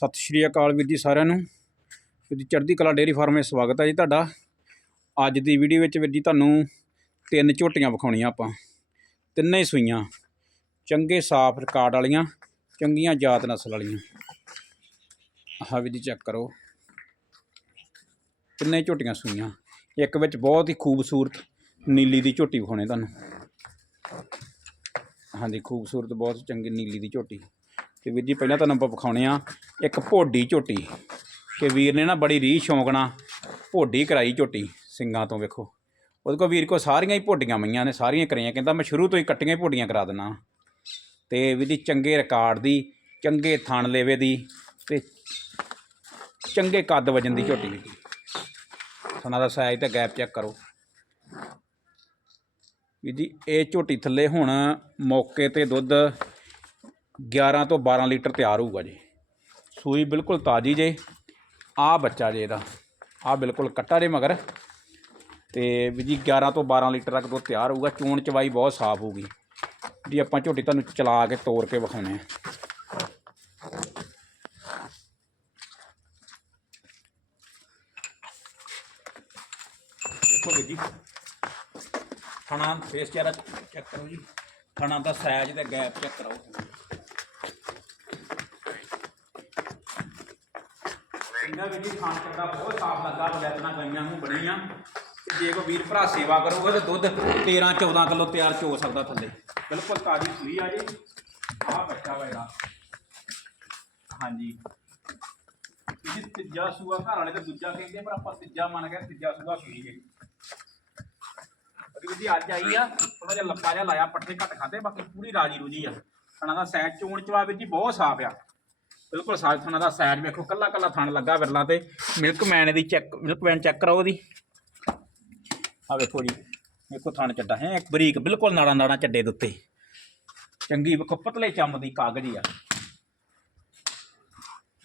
ਸਤਿ ਸ਼੍ਰੀ ਅਕਾਲ ਵੀਰ ਜੀ ਸਾਰਿਆਂ ਨੂੰ। ਵੀਰ ਜੀ, ਚੜ੍ਹਦੀ ਕਲਾ ਡੇਅਰੀ ਫਾਰਮ ਵਿੱਚ ਸਵਾਗਤ ਹੈ ਜੀ ਤੁਹਾਡਾ। ਅੱਜ ਦੀ ਵੀਡੀਓ ਵਿੱਚ ਵੀਰ ਜੀ ਤੁਹਾਨੂੰ ਤਿੰਨ ਝੋਟੀਆਂ ਵਿਖਾਉਣੀਆਂ ਆਪਾਂ। ਤਿੰਨੇ ਹੀ ਸੂਈਆਂ। ਚੰਗੇ ਸਾਫ਼ ਰਿਕਾਰਡ ਵਾਲੀਆਂ, ਚੰਗੀਆਂ ਜਾਤ ਨਸਲ ਵਾਲੀਆਂ। ਆਹ ਵੀਰ ਜੀ ਚੈੱਕ ਕਰੋ। ਤਿੰਨੇ ਝੋਟੀਆਂ ਸੂਈਆਂ। ਇੱਕ ਵਿੱਚ ਬਹੁਤ ਹੀ ਖੂਬਸੂਰਤ ਨੀਲੀ ਦੀ ਝੋਟੀ ਵਿਖਾਉਣੀ ਤੁਹਾਨੂੰ। ਹਾਂਜੀ, ਖੂਬਸੂਰਤ, ਬਹੁਤ ਚੰਗੀ ਨੀਲੀ ਦੀ ਝੋਟੀ। ਤੇ ਵੀਰ ਜੀ, ਪਹਿਲਾਂ ਤੁਹਾਨੂੰ ਆਪਾਂ ਵਿਖਾਉਣੇ ਆ ਇੱਕ ਭੋਡੀ ਝੋਟੀ। ਕਿ ਵੀਰ ਨੇ ਨਾ ਬੜੀ ਰੀ ਸ਼ੌਂਕ ਨਾਲ ਭੋਡੀ ਕਰਾਈ ਝੋਟੀ ਸਿੰਘਾਂ ਤੋਂ ਵੇਖੋ। ਉਹਦੇ ਕੋਲ ਵੀਰ ਕੋ ਸਾਰੀਆਂ ਹੀ ਭੋਡੀਆਂ ਮਈਆਂ ਨੇ, ਸਾਰੀਆਂ ਕਰਾਈਆਂ ਕਹਿੰਦਾ ਮੈਂ ਸ਼ੁਰੂ ਤੋਂ ਹੀ ਕੱਟੀਆਂ ਹੀ ਭੋਡੀਆਂ ਕਰਾ ਦਿੰਦਾ ਤੇ ਵੀਰ ਜੀ ਚੰਗੇ ਰਿਕਾਰਡ ਦੀ, ਚੰਗੇ ਥਣ ਲੇਵੇ ਦੀ ਤੇ ਚੰਗੇ ਕੱਦ ਵਜਨ ਦੀ ਝੋਟੀ। ਵੀਰ ਜੀ ਥਣਾ ਦਾ ਸਾਈਜ਼ ਤੇ ਗੈਪ ਚੈੱਕ ਕਰੋ। ਵੀਰ ਜੀ, ਇਹ ਝੋਟੀ ਥੱਲੇ ਹੁਣ ਮੌਕੇ ਤੇ ਦੁੱਧ 11 ਤੋਂ 12 ਲੀਟਰ ਤਿਆਰ ਹੋਊਗਾ ਜੀ। ਸੂਈ ਬਿਲਕੁਲ ਤਾਜੀ ਜੇ। ਆ ਬੱਚਾ ਜੇ ਇਹਦਾ। ਆ ਬਿਲਕੁਲ ਕੱਟਾ ਜੇ ਮਗਰ। ਤੇ ਵੀ ਜੀ 11 ਤੋਂ 12 ਲੀਟਰ ਤੱਕ ਦੁੱਧ ਤਿਆਰ ਹੋਊਗਾ। ਚੋਣ ਚਵਾਈ ਬਹੁਤ ਸਾਫ਼ ਹੋਊਗੀ। ਜੀ ਆਪਾਂ ਝੋਟੀ ਤੁਹਾਨੂੰ ਚਲਾ ਕੇ ਤੋੜ ਕੇ ਵਿਖਾਉਣੇ ਆ। ਦੇਖੋ ਵੀਰ ਜੀ। ਥਣਾ, ਫੇਸ ਚਿਹਰਾ ਚੈੱਕ ਕਰੋ ਜੀ। ਥਣਾ ਦਾ ਸਾਈਜ਼ ਤੇ ਗੈਪ ਚੈੱਕ ਕਰੋ ਇਹਨਾਂ ਵੀ ਜੀ ਖਾਣ ਚੱਡਾ ਬਹੁਤ ਸਾਫ਼ ਲੱਗਾ ਬਲੈਤਨਾ ਗਈਆਂ ਨੂੰ ਬਣੀਆਂ। ਤੇ ਜੇ ਕੋ ਵੀਰ ਭਰਾ ਸੇਵਾ ਕਰੂਗਾ ਤੇ ਦੁੱਧ 13 14 ਕਿਲੋ ਤਿਆਰ ਚ ਸਕਦਾ ਥੱਲੇ। ਬਿਲਕੁਲ ਤਾਜ਼ੀ ਸੂਈ ਆ ਜੀ। ਆਹ ਬੱਚਾ ਵਾ ਇਹਦਾ। ਹਾਂਜੀ। ਇਹ ਤੀਜਾ ਸੂਆ ਘਰ ਵਾਲੇ ਤੇ ਦੂਜਾ ਕਹਿੰਦੇ ਪਰ ਆਪਾਂ ਤੀਜਾ ਮੰਨ ਗਏ ਤੀਜਾ ਸੂਆ ਸੂਈ ਜੀ ਅਗਲੀ ਜੀ ਅੱਜ ਆਈ ਆ ਥੋੜਾ ਜਿਹਾ ਲੱਪਾ ਜਿਹਾ ਲਾਇਆ, ਪੱਠੇ ਘੱਟ ਖਾਦੇ ਬਾਕੀ ਪੂਰੀ ਰਾਜੀ ਰੂਜੀ ਆ ਥਣਾ ਦਾ ਸੈਜ ਚੋਣ ਚਵਾ ਵੀਰ ਜੀ, ਬਹੁਤ ਸਾਫ਼ ਆ। ਬਿਲਕੁਲ ਸਾਫ਼ ਥਣਾ ਦਾ ਸੈਜ ਵੇਖੋ, ਕੱਲਾ ਕੱਲਾ ਥਣ ਲੱਗਾ ਵਿਰਲਾ ਤੇ। ਮਿਲਕ ਮੈਨ ਦੀ ਚੈੱਕ ਮਿਲਕ ਮੈਨ ਚੈੱਕ ਕਰੋ ਉਹਦੀ। ਆ ਵੇਖੋ ਜੀ ਵੇਖੋ ਥਣ ਚੱਡਾ ਹੈ, ਇੱਕ ਬਰੀਕ, ਬਿਲਕੁਲ ਨਾੜਾ ਨਾੜਾ ਚੱਡੇ ਦੇ ਉੱਤੇ। ਚੰਗੀ ਵੇਖੋ, ਪਤਲੇ ਚੰਮ ਦੀ ਕਾਗਜ਼ੀ ਆ।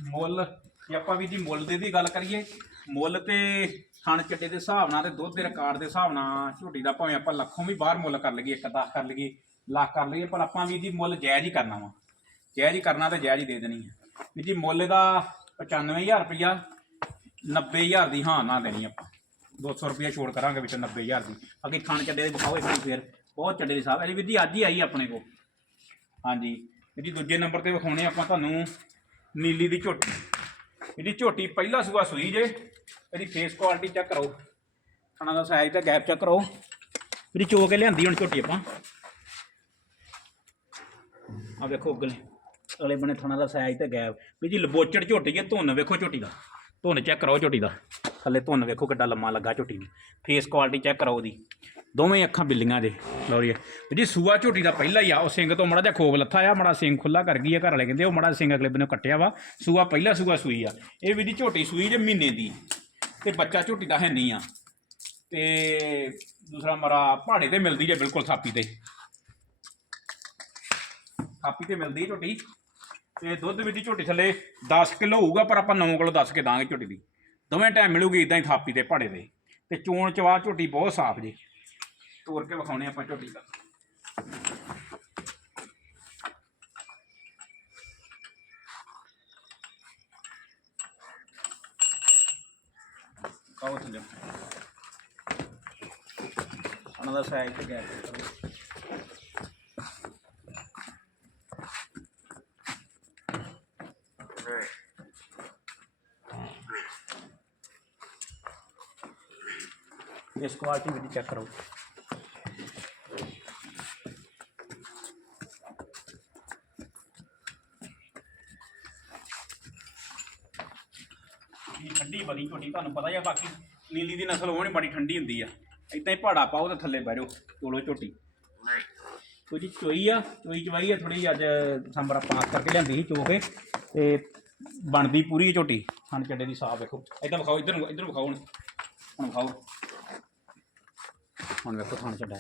ਮੁੱਲ, ਜੇ ਆਪਾਂ ਵੀ ਜੀ ਮੁੱਲ ਦੇ ਦੀ ਗੱਲ ਕਰੀਏ, ਮੁੱਲ ਤੇ ਥਣ ਚੱਡੇ ਦੇ ਹਿਸਾਬ ਨਾਲ ਤੇ ਦੁੱਧ ਦੇ ਰਿਕਾਰਡ ਦੇ ਹਿਸਾਬ ਨਾਲ ਝੋਟੀ ਦਾ ਭਾਵੇਂ ਆਪਾਂ ਲੱਖੋਂ ਵੀ ਬਾਹਰ ਮੁੱਲ ਕਰ ਲਈਏ, ਇੱਕ ਦਸ ਕਰ ਲਈਏ, ਲੱਖ ਕਰ ਲਈਏ, ਪਰ ਆਪਾਂ ਵੀ ਜੀ ਮੁੱਲ ਜਾਇਜ਼ ਹੀ ਕਰਨਾ ਵਾ। ਜਾਇਜ਼ ਹੀ ਕਰਨਾ ਤੇ ਜਾਇਜ਼ ਹੀ ਦੇ ਦੇਣੀ ਹੈ ਜੀ ਮੁੱਲ ਦਾ 95000 ਰੁਪਇਆ 90000 ਦੀ ਹਾਂ ਨਾ ਦੇਣੀ ਆਪਾਂ। 200 ਰੁਪਇਆ ਛੋੜ ਕਰਾਂਗੇ ਵਿੱਚ 90000 ਦੀ। ਅੱਗੇ ਖਾਣ ਚੱਡੇ ਦੇ ਦਿਖਾਓ ਇੱਕ ਵਾਰੀ ਫੇਰ। ਬਹੁਤ ਚੱਡੇ ਦੀ ਸਾਹਿਬ ਇਹ ਵੀ ਜੀ ਅੱਜ ਹੀ ਆਈ ਆਪਣੇ ਕੋਲ। ਹਾਂਜੀ। ਜੀ ਦੂਜੇ ਨੰਬਰ ਤੇ ਵਿਖਾਉਣੇ ਆਪਾਂ ਤੁਹਾਨੂੰ ਨੀਲੀ ਦੀ ਝੋਟੀ। ਇਹਦੀ ਝੋਟੀ ਪਹਿਲਾ ਸੂਆ ਸੂਈ ਜੇ। ਇਹਦੀ ਫੇਸ ਕੁਆਲਿਟੀ ਚੈੱਕ ਕਰੋ। ਖਾਣਾ ਦਾ ਸਾਈਜ਼ ਤੇ ਗੈਪ ਚੈੱਕ ਕਰੋ। ਇਹਦੀ ਚੋ ਕੇ ਲਿਆਂਦੀ ਹੁਣ ਝੋਟੀ ਆਪਾਂ। ਆ ਵੇਖੋ ਅਗਲੇ ਅਗਲੇ ਬਣੇ ਥਣਾ ਦਾ ਸਾਈਜ਼ ਤੇ ਗੈਪ। ਵੀ ਜੀ ਲਬੋਚੜ ਝੋਟੀ ਹੈ ਧੁੰਨ ਵੇਖੋ ਝੋਟੀ ਦਾ। ਧੁੰਨ ਚੈੱਕ ਕਰਾਓ ਝੋਟੀ ਦਾ। ਥੱਲੇ ਧੁੰਨ ਵੇਖੋ ਕਿੱਡਾ ਲੰਮਾ ਲੱਗਾ ਝੋਟੀ ਨੂੰ। ਫੇਸ ਕੁਆਲਿਟੀ ਚੈੱਕ ਕਰੋ ਉਹਦੀ। ਦੋਵੇਂ ਅੱਖਾਂ ਬਿੱਲੀਆਂ ਦੇ ਲਓ ਜੀ। ਵੀ ਜੀ ਸੂਆ ਝੋਟੀ ਦਾ ਪਹਿਲਾ ਹੀ ਆ, ਉਹ ਸਿੰਘ ਤੋਂ ਮੜਾ ਜਿਹਾ ਖੋਬ ਲੱਥਾ ਆ, ਮੜਾ ਸਿੰਘ ਖੁੱਲਾ ਕਰ ਗਈ ਆ ਘਰ ਵਾਲੇ ਕਹਿੰਦੇ, ਉਹ ਮੜਾ ਸਿੰਘ ਅਗਲੇ ਬੰਨੇ ਕੱਟਿਆ ਵਾ। ਸੂਆ ਪਹਿਲਾ ਸੂਆ ਸੂਈ ਆ। ਇਹ ਵੀ ਦੀ ਝੋਟੀ ਸੂਈ ਜੇ ਮਹੀਨੇ ਦੀ। ਤੇ ਬੱਚਾ ਝੋਟੀ ਦਾ ਹੈ ਨਹੀਂ ਆ। ਤੇ ਦੂਸਰਾ ਮਰਾ ਪਹਾੜੇ ਤੇ ਮਿਲਦੀ ਜੇ ਬਿਲਕੁਲ ਥਾਪੀ ਤੇ। ਥਾਪੀ ਤੇ ਮਿਲਦੀ ਝੋਟੀ। ਤੇ ਦੁੱਧ ਵੀ ਦੀ ਝੋਟੀ ਥੱਲੇ 10 ਕਿਲੋ ਹੋਊਗਾ, ਪਰ ਆਪਾਂ 9 ਕਿਲੋ ਦੱਸ ਕੇ ਦਾਂਗੇ ਝੋਟੀ ਦੀ। ਦੋਵੇਂ ਟਾਈਮ ਮਿਲੂਗੀ ਇਦਾਂ ਹੀ ਥਾਪੀ ਤੇ ਭਾੜੇ ਦੇ ਤੇ ਚੋਣ ਚਵਾ ਝੋਟੀ ਬਹੁਤ ਸਾਫ਼ ਜੀ। ਤੋੜ ਕੇ ਵਿਖਾਉਣੇ ਆਪਾਂ ਝੋਟੀ ਦਾ। ਕਾਉ ਥੱਲੇ। ਉਹਨਾਂ ਦਾ ਸਾਈਜ਼ ਤੇ ਗਿਆ ਇਸ ਕੁਆਲਿਟੀ ਵੀ ਚੈੱਕ ਕਰੋ ਇਹ ਠੰਡੀ ਬੜੀ ਝੋਟੀ ਤੁਹਾਨੂੰ ਪਤਾ ਹੀ ਆ, ਬਾਕੀ ਨੀਲੀ ਦੀ ਨਸਲ ਉਹ ਨਹੀਂ ਬੜੀ ਠੰਡੀ ਹੁੰਦੀ ਆ। ਇਦਾਂ ਹੀ ਪਹਾੜਾ ਪਾਓ ਤੇ ਥੱਲੇ ਬਹਿ ਜਾਓ ਚੋਲੋ ਝੋਟੀ। ਕੋਈ ਜੀ ਚੋਈ ਆ, ਚੋਈ ਚਵਾਈ ਆ ਥੋੜੀ ਅੱਜ ਸੰਬਰਾ ਪਾਸ ਕਰਕੇ ਲਿਆਂਦੀ ਸੀ ਚੋ ਕੇ ਤੇ ਬਣਦੀ ਪੂਰੀ ਝੋਟੀ ਹਨ ਚੱਡੇ ਦੀ ਸਾਫ਼ ਵੇਖੋ। ਇਦਾਂ ਵਿਖਾਓ, ਇੱਧਰ ਨੂੰ, ਇੱਧਰ ਵਿਖਾਓ ਹੁਣ। ਹੁਣ ਵਿਖਾਓ। ਹੁਣ ਵੇਖੋ ਥਾਣ ਚੱਡਾ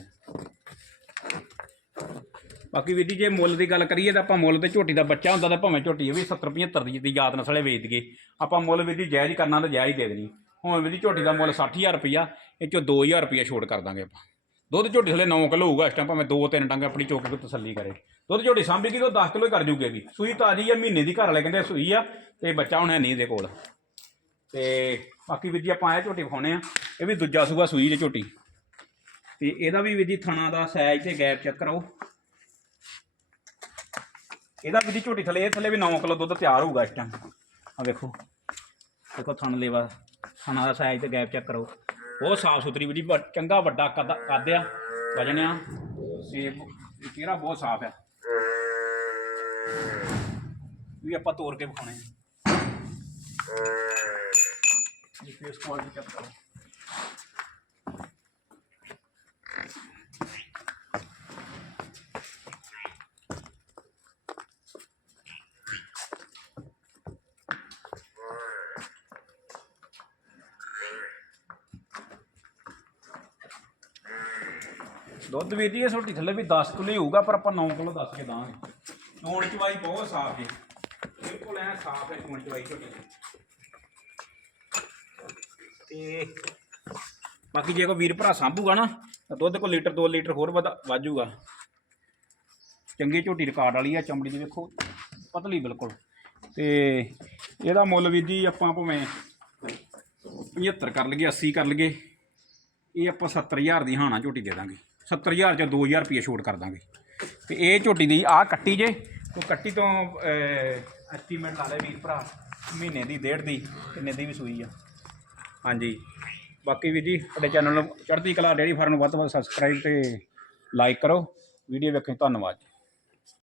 ਬਾਕੀ ਵੀਰ ਜੀ, ਜੇ ਮੁੱਲ ਦੀ ਗੱਲ ਕਰੀਏ ਤਾਂ ਆਪਾਂ ਮੁੱਲ ਤੇ ਝੋਟੀ ਦਾ ਬੱਚਾ ਹੁੰਦਾ ਤਾਂ ਭਾਵੇਂ ਝੋਟੀ ਇਹ ਵੀ 70 75 ਦੀ ਦੀ ਯਾਦ ਨਸਲੇ ਵੇਚ ਦਈਏ। ਆਪਾਂ ਮੁੱਲ ਵੀਰ ਜੀ ਜਾਇਜ਼ ਹੀ ਕਰਨਾ ਤਾਂ ਜਾਇਜ਼ ਦੇ ਦੇਣੀ। ਹੁਣ ਵੀਰ ਜੀ, ਝੋਟੀ ਦਾ ਮੁੱਲ 60000 ਰੁਪਈਆ, ਇਹ ਚੋਂ 2000 ਰੁਪਈਆ ਛੋਟ ਕਰ ਦਾਂਗੇ ਆਪਾਂ। ਦੁੱਧ ਝੋਟੀ ਥਲੇ 9 ਕਿਲੋ ਹੋਊਗਾ, ਇਸ ਟਾਈਮ ਭਾਵੇਂ 2-3 ਡੰਗ ਆਪਣੀ ਚੋਕ ਤੋਂ ਤਸੱਲੀ ਕਰੇ। ਦੁੱਧ ਝੋਟੀ ਸਾਂਭੀ ਕੀ ਤੋਂ 10 ਕਿਲੋ ਹੀ ਕਰ ਜੂਗੇ ਵੀ ਸੂਈ ਤਾਜੀ ਆ, ਮਹੀਨੇ ਦੀ ਘਰ ਵਾਲੇ ਕਹਿੰਦੇ ਸੂਈ ਆ, ਤੇ ਬੱਚਾ ਹੁਣ ਹੈ ਨਹੀਂ ਇਹਦੇ ਕੋਲ। ਤੇ ਬਾਕੀ ਵੀਰ ਜੀ ਆਪਾਂ ਆਇਆ ਝੋਟੀ ਵਿਖਾਉਣੇ ਆ। ਇਹ ਵੀ ਦੂਜਾ ਸੂਆ ਸੂਈ ਜੇ ਝੋਟੀ। ਤੇ ਇਹਦਾ ਵੀ ਵੀਰ ਜੀ ਥਣਾ ਦਾ ਸਾਈਜ਼ ਤੇ ਗੈਪ ਚੈੱਕ ਕਰੋ ਇਹਦਾ ਵੀ ਜੀ ਝੋਟੀ ਥੱਲੇ, ਇਹ ਥੱਲੇ ਵੀ 9 ਕਿਲੋ ਦੁੱਧ ਤਿਆਰ ਹੋਊਗਾ ਇਸ ਟਾਈਮ ਆ ਵੇਖੋ। ਦੇਖੋ ਥਣ ਲੇਵਾ, ਥਣਾ ਦਾ ਸਾਈਜ਼ ਤੇ ਗੈਪ ਚੈੱਕ ਕਰੋ ਬਹੁਤ ਸਾਫ਼ ਸੁਥਰੀ ਵੀਡੀ ਚੰਗਾ ਵੱਡਾ ਕੱਦ ਕੱਦ ਆ, ਵਜਨ ਆ ਸੇਬ ਚਿਹਰਾ ਬਹੁਤ ਸਾਫ਼ ਆ। ਵੀ ਆਪਾਂ ਤੋੜ ਕੇ ਵਿਖਾਉਣੇ ਆ। ਇਹ ਫੇਸ ਕੁਆਲਿਟੀ ਚੈੱਕ ਦੁੱਧ ਵੀਰ ਜੀ, ਇਹ ਛੋਟੀ ਥੱਲੇ ਵੀ 10 ਕਿਲੋ ਹੀ ਹੋਊਗਾ, ਪਰ ਆਪਾਂ 9 ਕਿਲੋ ਦੱਸ ਕੇ ਦਾਂਗੇ। ਚੋਣ ਚਵਾਈ ਬਹੁਤ ਸਾਫ਼ ਹੈ ਬਿਲਕੁਲ ਐ ਸਾਫ਼ ਹੈ ਚੋਣ ਚਵਾਈ ਝੋਟੀ ਤੇ। ਬਾਕੀ ਜੇ ਕੋਈ ਵੀਰ ਭਰਾ ਸਾਂਭੂਗਾ ਨਾ, ਤਾਂ ਦੁੱਧ ਕੋ ਲੀਟਰ 2 ਲੀਟਰ ਹੋਰ ਵਧ ਵਾਜੂਗਾ। ਚੰਗੀ ਝੋਟੀ ਰਿਕਾਰਡ ਵਾਲੀ ਆ, ਚਮੜੀ ਦੀ ਵੇਖੋ, ਪਤਲੀ ਬਿਲਕੁਲ। ਤੇ ਇਹਦਾ ਮੁੱਲ ਵੀਰ ਜੀ ਆਪਾਂ ਭਾਵੇਂ 75 ਕਰ ਲਈਏ 80 ਕਰ ਲਈਏ, ਇਹ ਆਪਾਂ 70000 ਦੀ ਹਾਣਾ ਝੋਟੀ ਦੇ ਦਾਂਗੇ। 70000 ਚ 2000 ਰੁਪਏ ਛੋਟ ਕਰ ਦਾਂਗੇ। ਤੇ ਇਹ ਝੋਟੀ ਦੀ ਆਹ ਕੱਟੀ ਜੇ, ਉਹ ਕੱਟੀ ਤੋਂ ਐਸਟੀਮੇਟ ਲਾ ਲੈ ਵੀਰ ਭਰਾ, ਮਹੀਨੇ ਦੀ, ਡੇਢ ਦੀ, ਕਿੰਨੇ ਦੀ ਵੀ ਸੂਈ ਆ। ਹਾਂਜੀ। ਬਾਕੀ ਵੀਰ ਜੀ, ਸਾਡੇ ਚੈਨਲ ਨੂੰ ਚੜ੍ਹਦੀ ਕਲਾ, ਡੇਅਰੀ ਫਾਰਮ ਨੂੰ ਵੱਧ ਤੋਂ ਵੱਧ ਸਬਸਕ੍ਰਾਈਬ ਤੇ ਲਾਈਕ ਕਰੋ। ਵੀਡੀਓ ਵੇਖਣ ਧੰਨਵਾਦ ਜੀ।